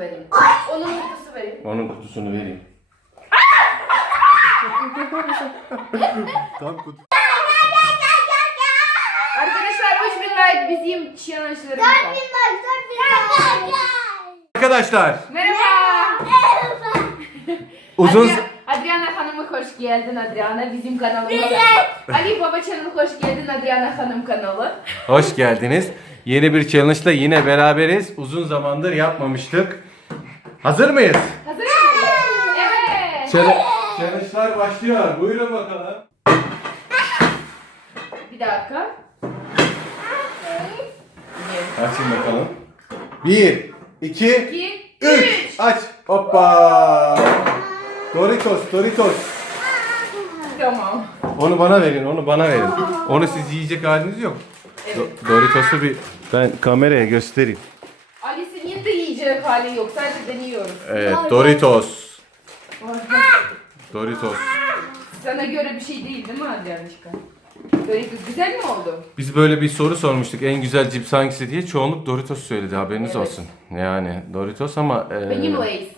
vereyim. Onun kutusu vereyim. Onun kutusunu vereyim. Tam kutu. Arkadaşlar hoş bir like bizim challenge'larımıza. Arkadaşlar Merhaba. uzun Adria- Adriana Hanım'a hoş geldin Adriana bizim kanalımıza. Ali Baba Channel hoş geldin Adriana Hanım kanalı. hoş geldiniz. Yeni bir challenge'la yine beraberiz. Uzun zamandır yapmamıştık. Hazır mıyız? Hazır mısınız? Evet. Challenge- Challenge'lar başlıyor. Buyurun bakalım. Bir dakika. Açın bakalım. Bir, iki, İki, üç. üç. Aç. Hoppa. Doritos, Doritos. Tamam. Onu bana verin, onu bana verin. Onu siz yiyecek haliniz yok. Evet. Do- Doritos'u bir ben kameraya göstereyim yiyecek hali yok. Sadece deniyoruz. Evet Doritos. Doritos. Sana göre bir şey değil değil mi Hadi Yanışka? Böyle güzel mi oldu? Biz böyle bir soru sormuştuk. En güzel cips hangisi diye çoğunluk Doritos söyledi. Haberiniz Evet. olsun. Yani Doritos ama e, Benim Lays.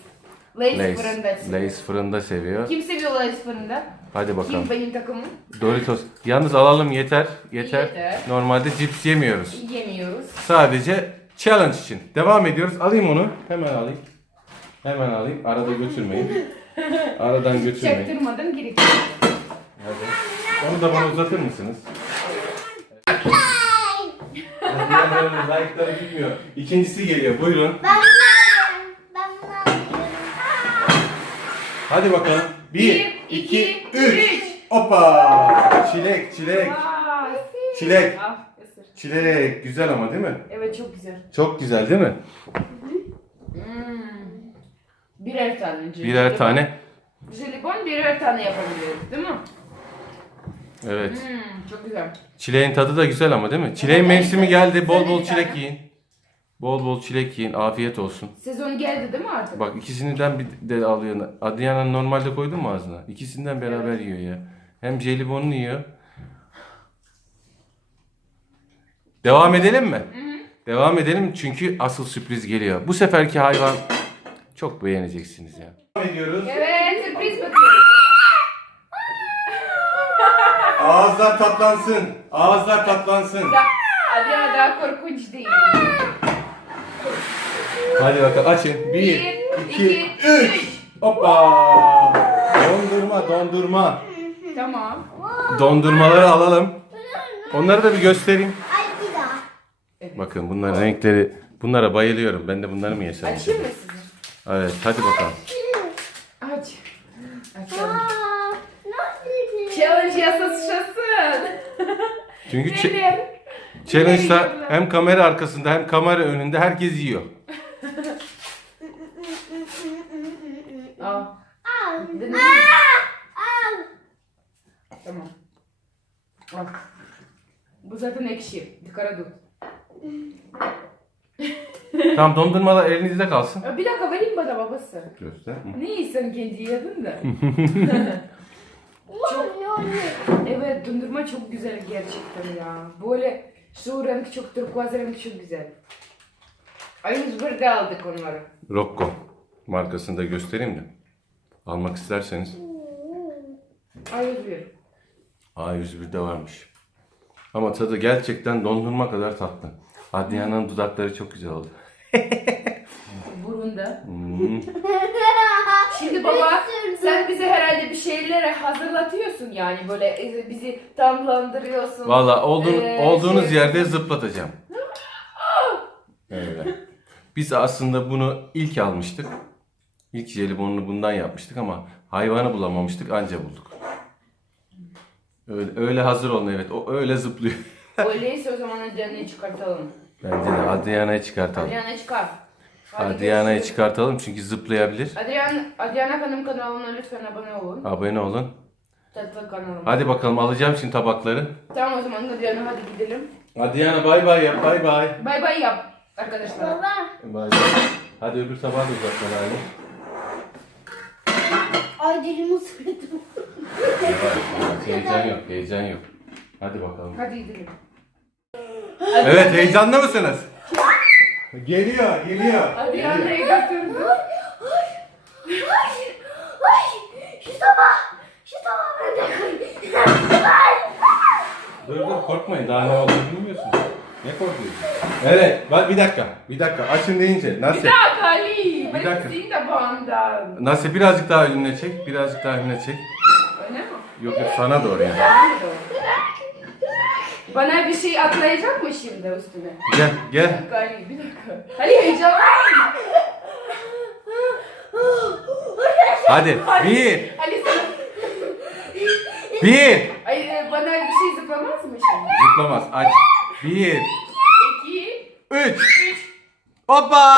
Lays, Lays, fırında. Lays fırında seviyor. Kim seviyor Lays fırında? Hadi bakalım. Kim benim takımım? Doritos. Yalnız alalım yeter. Yeter. Yeter. Normalde cips yemiyoruz. Yemiyoruz. Sadece challenge için. Devam ediyoruz. Alayım onu. Hemen alayım. Hemen alayım. Arada götürmeyin. Aradan götürmeyin. Çaktırmadan gerekiyor. Hadi. Onu da bana uzatır mısınız? Diğerlerinin like'ları gitmiyor. İkincisi geliyor. Buyurun. Hadi bakalım. Bir, Bir, iki, iki, üç. üç. Hoppa. Çilek, çilek. Vay. Çilek. Ah. Çilek. Güzel ama değil mi? Evet çok güzel. Çok güzel değil mi? Hmm. Birer tane. Birer tane. Jelibon birer tane yapabiliriz değil mi? Evet. Hmm, çok güzel. Çileğin tadı da güzel ama değil mi? Çileğin Evet, mevsimi evet. geldi. Bol Güzel bol bir çilek tane. yiyin. Bol bol çilek yiyin. Afiyet olsun. Sezon geldi değil mi artık? Bak ikisinden bir de alıyor. Adriana normalde koydun mu ağzına? İkisinden beraber Evet. yiyor ya. Hem jelibonunu yiyor. Devam edelim mi? Devam edelim çünkü asıl sürpriz geliyor. Bu seferki hayvan çok beğeneceksiniz ya. Devam ediyoruz. Evet sürpriz bakıyoruz. Ağızlar tatlansın. Ağızlar tatlansın. Adriana daha korkunç değil. Hadi bakalım açın. Bir, Bir, iki, iki, üç. üç. Hoppa. Dondurma, dondurma. Tamam. Dondurmaları alalım. Onları da bir göstereyim. Bakın bunların renkleri, bunlara bayılıyorum. Ben de bunları mı yesem? Açayım mı sizi? Evet, hadi bakalım. Aç. Açalım. Aa, nasıl? Challenge yasasın. Çünkü ç- challenge'da hem kamera arkasında hem kamera önünde herkes yiyor. Al. Al. Al. Tamam. Al. Bu zaten ekşi. Dikkat dur. Tamam dondurmalar elinizde kalsın. Bir dakika vereyim bana babası. Göster. Ne yiysen kendi yedin de. çok, evet dondurma çok güzel gerçekten ya. Böyle şu renk çok turkuaz renk çok güzel. A101'de aldık onları. Rocco markasını da göstereyim de. Almak isterseniz A101. A101'de varmış. Ama tadı gerçekten dondurma kadar tatlı. Adriana'nın dudakları çok güzel oldu. Burunda. Hmm. Şimdi baba sen bize herhalde bir şeylere hazırlatıyorsun yani böyle e, bizi tamlandırıyorsun. Valla olduğun, Ee, olduğunuz şey- yerde zıplatacağım. Öyle. Biz aslında bunu ilk almıştık. İlk jelibonunu bundan yapmıştık ama hayvanı bulamamıştık anca bulduk. Öyle, öyle hazır olun evet. O öyle zıplıyor. Öyleyse o zaman Adriana'yı çıkartalım. Bence de Adriana'yı çıkartalım. Adriana çıkar. Hadi Adriana'yı görüşürüz. çıkartalım çünkü zıplayabilir. Adriana, Adriana Hanım kanalına lütfen abone olun. Abone olun. Tatlı kanalım. Hadi bakalım alacağım şimdi tabakları. Tamam o zaman Adriana hadi gidelim. Adriana bay bay yap bay bay. Bay bay yap arkadaşlar. Baba. Bay bay. Hadi öbür tabağı da uzat bana Ali. Ay dilimi ısırdım. Heyecan yok, heyecan yok. Hadi bakalım. Hadi gidelim. Evet, heyecanlı mısınız? Geliyor, geliyor. Hadi ben de Dur dur korkmayın daha ne olduğunu bilmiyorsunuz. Ne korkuyorsun? Evet bak bir dakika bir dakika açın deyince Bir Nasıl? dakika Ali. Bir dakika. Ben senin de bağımdan. Nasıl birazcık daha önüne çek birazcık daha önüne çek. Öyle mi? Yok yok sana doğru yani. Bana bir şey atlayacak mı şimdi üstüne? Gel Bir gel. dakika Ali bir dakika. Ali heyecanlı. Hadi bir Ali sana... bir. Ay, e, bana bir şey zıplamaz mı şimdi? Zıplamaz aç. Bir İki. üç. Hoppa.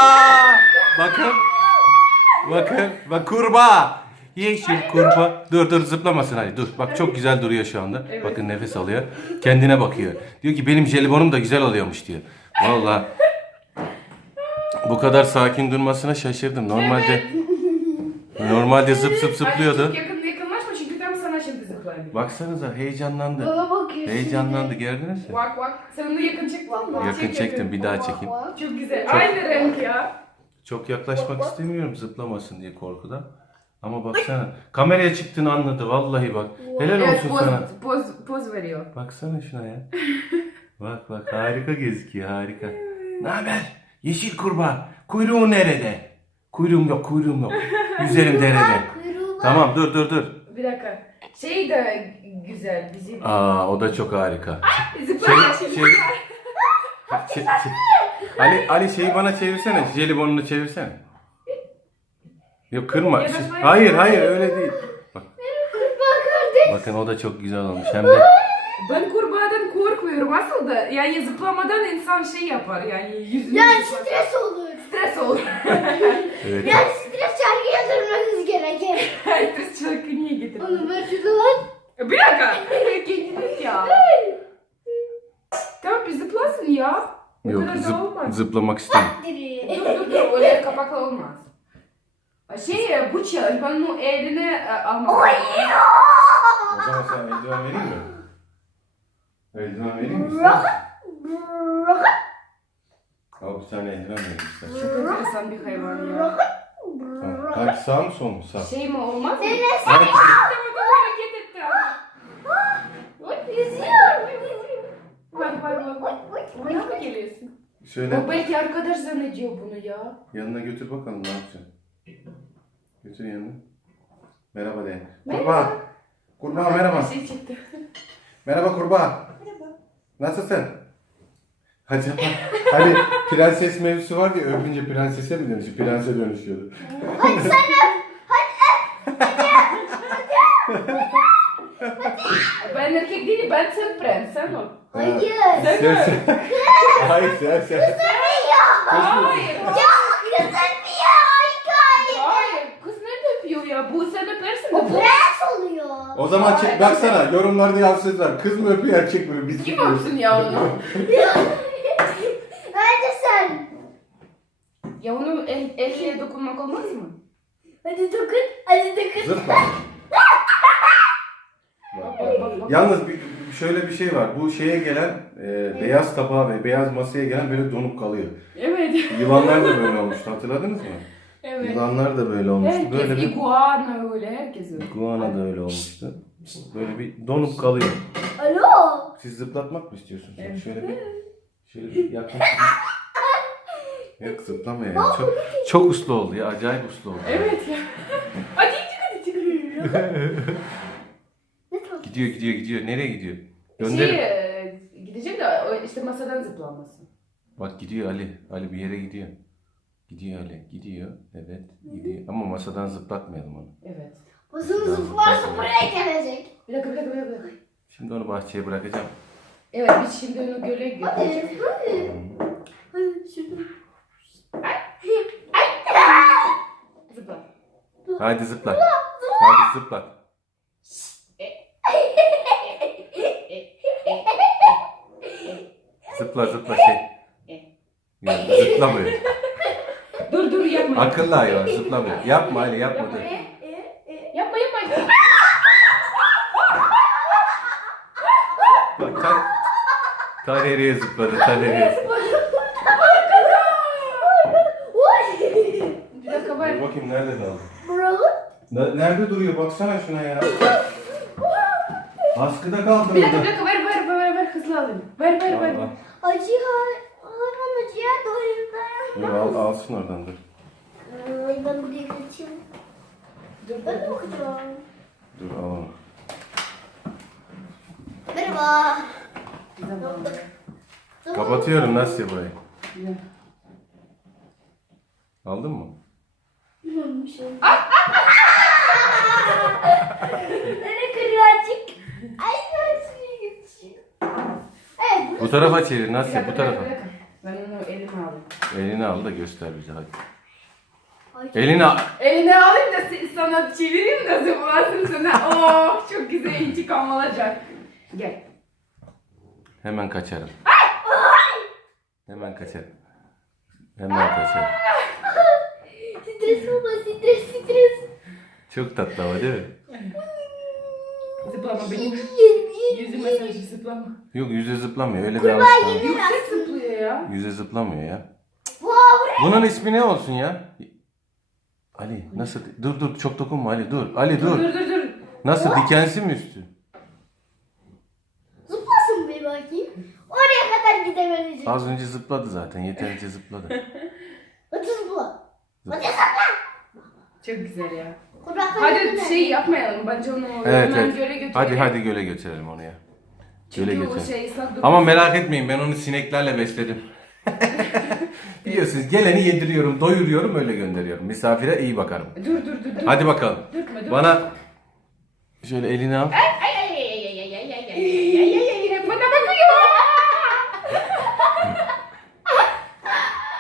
Bakın. Bakın. Bak kurbağa. Yeşil kurbağa. Dur dur zıplamasın hadi dur. Bak çok güzel duruyor şu anda. Evet. Bakın nefes alıyor. Kendine bakıyor. Diyor ki benim jelibonum da güzel oluyormuş diyor. Vallahi. Bu kadar sakin durmasına şaşırdım. Normalde normalde zıp zıp zıplıyordu. çok yakın yakınlaşma çünkü tam sana şimdi zıplayayım. Baksanıza heyecanlandı. Bana bakıyorsun. Heyecanlandı gördünüz mü? Bak bak. Sen onu yakın çektin mi? Yakın Çek çektim bir daha çekeyim. Çok güzel. Aynı renk ya. Çok yaklaşmak istemiyorum zıplamasın diye korkudan. Ama baksana kameraya çıktığını anladı vallahi bak. Helal Evet olsun poz, sana. poz, poz veriyor. Baksana şuna ya. bak bak harika gözüküyor harika. Ne haber? Yeşil kurbağa. Kuyruğun nerede? Kuyruğum yok kuyruğum yok. Yüzerim derede. Kuyruğu var. Tamam dur dur dur. Bir dakika. Şey de güzel bizim. Aa o da çok harika. Zıplaya Şey, şey, Ha, şey- şey- Ali Ali şeyi bana çevirsene. Jelibonunu çevirsene. Yok kırma. Da hayır hayır öyle değil. Bak, Bakın. bakın o da çok güzel olmuş. Hem de Ben kurbağadan korkmuyorum aslında. Yani zıplamadan insan şey yapar yani yüzünü Yani yapar. stres olur. stres olur. evet. Yani stres şarkı yazılmanız gerekir. Herkes şarkı niye getirir? Onu ben şurada lan. Bir dakika. Kendiniz ya. Tamam bir zıplasın ya. O Yok kadar da zıp- olmaz. zıplamak istemiyorum. Diri. dur dur dur öyle kapakla olmaz. Şey bu challenge ben onu eline e, almak O zaman sana eldiven vereyim mi? Eldiven vereyim mi? istersen? Al bir tane eldiven vereyim istersen. Çok enteresan bir hayvan ya. Tamam. Hadi sağ mı sol mu? Sağ. Şey mi olmaz mı? Hadi. hareket etti ama. Yüzüyor. Bak bak bak. bak. Bana mı geliyorsun? Şöyle O belki arkadaş zannediyor bunu ya. yanına götür bakalım ne yapacaksın. Götür yanına. Merhaba de. Merhaba. Kurbağa. Kurbağa merhaba. Bir şey çıktı. Merhaba kurbağa. Nasılsın? Hadi yapma. Hani prenses mevzusu var ya öpünce prensese mi dönüşüyor? Prense dönüşüyordu. Hadi sen öp. Ben erkek değilim, ben sen prens, sen ol. Hayır. Sen sen. Hayır sen sen. Hayır. Ya kızım ya hikaye. Hayır. Kız ne öpüyor ya? Bu sen öpersin de O bu. prens oluyor. O zaman çek, baksana yorumlarda yazsınlar. Kız mı öpüyor erkek mi? Biz Kim bilmiyoruz. öpsün ya onu? Bence sen. Ya onu el, el şeye dokunmak olmaz mı? Hadi dokun. Hadi dokun. Zıpla. Bak, bak. Yalnız bir, şöyle bir şey var. Bu şeye gelen e, beyaz tabağa ve beyaz masaya gelen böyle donup kalıyor. Evet. Yılanlar da böyle olmuştu. Hatırladınız mı? Evet. Yılanlar da böyle olmuştu. Herkes Böyle bir iguana öyle herkes öyle. iguana da öyle olmuştu. Böyle bir donup kalıyor. Alo. Siz zıplatmak mı istiyorsunuz? Evet. Şöyle bir şöyle bir yaklaşın. Yok zıplama ya. Çok, çok uslu oldu ya. Acayip uslu oldu. Evet ya. Hadi çık hadi çık. Ne tamam. Gidiyor gidiyor gidiyor. Nereye gidiyor? Şey Gönderin. e, gidecek de o işte masadan zıplaması. Bak gidiyor Ali. Ali bir yere gidiyor. Gidiyor Ali. Gidiyor. Evet gidiyor. Ama masadan zıplatmayalım onu. Evet. Uzun zıplarsa buraya gelecek. Bir dakika bir dakika bir dakika. Şimdi onu bahçeye bırakacağım. Evet biz şimdi onu göle götüreceğiz. Hadi. Hadi şurada. Zıpla. Hadi zıpla. Hadi zıpla. Zıpla zıpla şey. Yok, zıplamıyor. Yapma. Akıllı hayvan zıplamıyor. Yapma Ali yapma dur. Yapma yapma. Bak ta, ta nereye zıpladı ta nereye. dakika. Dur bakayım nerede kaldı? Buralı. Ne- Nerede duruyor? Baksana şuna ya. Askıda kaldı Bir dakika bir orada. dakika ver ver ver ver, ver hızlı alayım. Ver ver ver. Al, al. Acı hay- hayvan acıya doyum Dur al, alsın oradan dur. Ben buraya geçeyim. Dur Ben de bakacağım. Dur al onu. Merhaba. Kapatıyorum Nasya burayı. Aldın mı? Beni kıracık. Ay ben suya geçeyim. Evet. Bu tarafa çevir Nasya bu tarafa. Ben onu elime alayım. Elini al da göster bize hadi. Al. Eline alayım da sana çevireyim de zıplasın sana. Oh çok güzel intikam alacak. Gel. Hemen kaçarım. Hemen kaçarım. Hemen kaçarım. Stres olma stres stres. Çok tatlı ama değil mi? Zıplama benim. Yüzüme sen zıplama. Yok yüze zıplamıyor öyle bir alışkanlık. Yüksek zıplıyor ya. Yüze zıplamıyor ya. Bunun ismi ne olsun ya? Ali nasıl? Dur dur çok dokunma Ali dur. Ali Dur dur. dur dur. dur. Nasıl dikensi mi üstü? Zıplasın bir bakayım. Oraya kadar gidemelecek. Az önce zıpladı zaten yeterince zıpladı. Hadi zıpla. Hadi zıpla. Çok güzel ya. Kurak Hadi şey yapmayalım. Bence onu Evet hemen evet. göle götürelim. Hadi hadi göle götürelim onu ya. Göle Çünkü o götürelim. şey ıslak Ama merak etmeyin ben onu sineklerle besledim. Biliyorsunuz geleni yediriyorum, doyuruyorum, öyle gönderiyorum. Misafire iyi bakarım. Dur dur dur. dur. Hadi bakalım. Dürtme dur. Bana şöyle elini al. Ay ay ay ay ay ay ay ay ay ay ay ay ay bana bakıyor.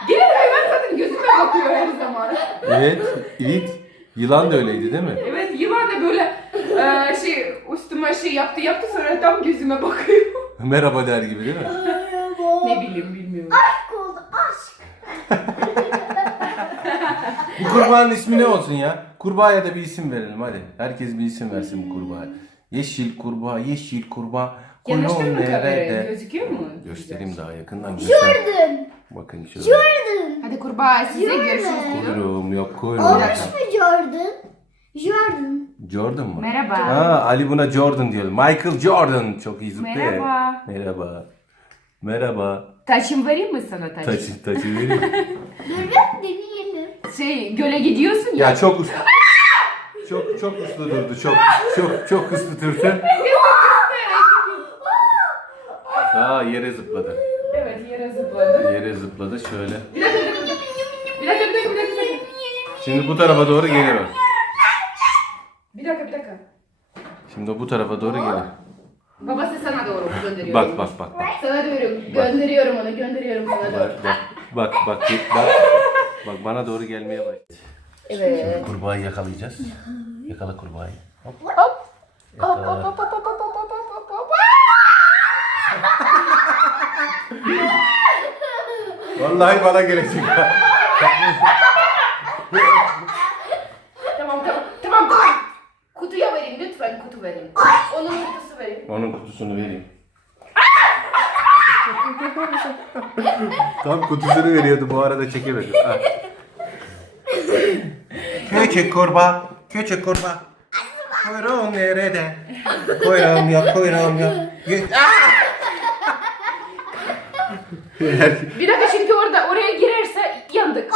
Gelin hayvan kadın gözüme bakıyor her zaman. Evet, it. Yılan da öyleydi değil mi? Evet yılan da böyle e, şey üstüme şey yaptı yaptı sonra tam gözüme bakıyor. Merhaba der gibi değil mi? Ne bileyim bilmiyorum. Bu kurbağanın ismi ne olsun ya? Kurbağaya da bir isim verelim hadi. Herkes bir isim versin bu kurbağaya. Yeşil kurbağa, yeşil kurbağa. Yanaştır mı kameraya? Gözüküyor mu? Göstereyim daha yakından göster. Jordan. Bakın şöyle. Jordan. Hadi kurbağa size Yürü. görüşürüz. Kuyruğum yok kuyruğum. Olmuş mu Jordan? Jordan. Jordan mı? Merhaba. Ha, Ali buna Jordan diyor. Michael Jordan. Çok iyi zıplıyor. Merhaba. Merhaba. Merhaba. Taşım vereyim mi sana taş? Taçı, taçı vereyim. Dur bir deneyelim. Şey göle gidiyorsun ya. ya çok uslu. Çok çok uslu durdu. Çok çok çok uslu durdu. Aa yere zıpladı. Evet yere zıpladı. Yere zıpladı şöyle. Bir dakika bir dakika. Bir dakika bir dakika bir dakika. Şimdi bu tarafa doğru geliyor. Bir dakika bir dakika. Şimdi bu tarafa doğru geliyor. Babası sana doğru gönderiyorum. Bak bak bak bak. Sana diyorum. Gönderiyorum onu gönderiyorum sana doğru. Bak bak bak bak bak. Bak bana doğru gelmeye başladı. Evet. Kurbağayı yakalayacağız. Yakala kurbağayı. Hop. Hop. Hop hop hop hop hop hop hop hop hop. Vallahi bana gelecek. Tamam tamam. Tamam tamam. Kutuya verin lütfen kutu verin. Onun verin. Onun kutusunu vereyim. Tam kutusunu veriyordu bu arada çekemedim. Ha. Küçük kurbağa, küçük kurbağa. Kuyruğun nerede? Kuyruğum yok, kuyruğum yok. Bir dakika çünkü orada oraya girerse yandık.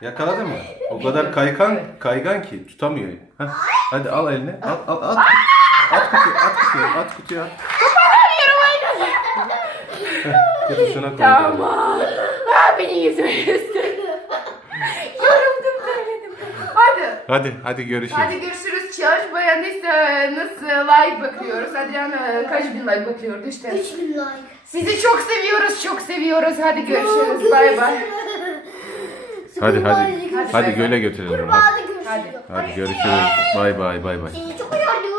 Yakaladın mı? O kadar kaygan, kaygan ki tutamıyor. Hah, Hadi al eline. Al, al, at. At kutuya, at kutuya, at kutuya. At. Kutusuna koy. Tamam. Aa, beni yüzüme göster. Yoruldum terledim. Hadi. Hadi, hadi görüşürüz. Hadi görüşürüz. Challenge beğendiyse like bakıyoruz. Adriana kaç bin like bakıyordu işte. 3000 like. Sizi çok seviyoruz, çok seviyoruz. Hadi görüşürüz. Bay bay. Hadi hadi. Hadi. Göle götürelim Kurbağada görüşürüz. Hadi. hadi görüşürüz. Bay bay bay bay. Seni çok dur.